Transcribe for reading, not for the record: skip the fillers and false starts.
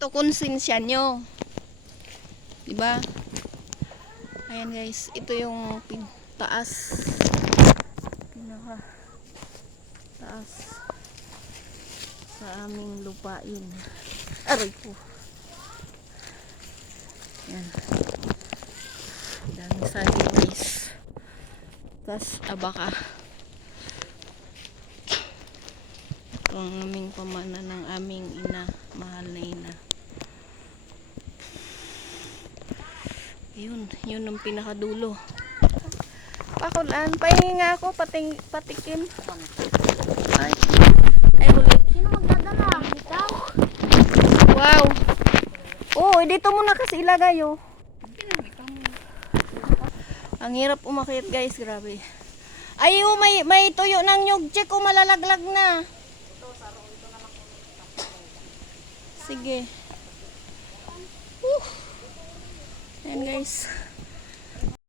Ito konsensya nyo. Diba? Ayan guys, ito yung taas. Pinaka taas sa aming lupain. Aray po. Ayan. Dami saging guys. Tapos abaka. Ito ang aming pamana ng aming ina. Mahal na ina. Yun ang pinakadulo. Pakulaan, pahinga ako, patikim. Ay, huli. Sino magdadala? Ikaw? Wow. Oh, dito muna kasi ilagay oh. Ang hirap umakyat guys, grabe. Ay, oh, may tuyo ng nyug check, oh, malalaglag na. Sige. Ayan guys.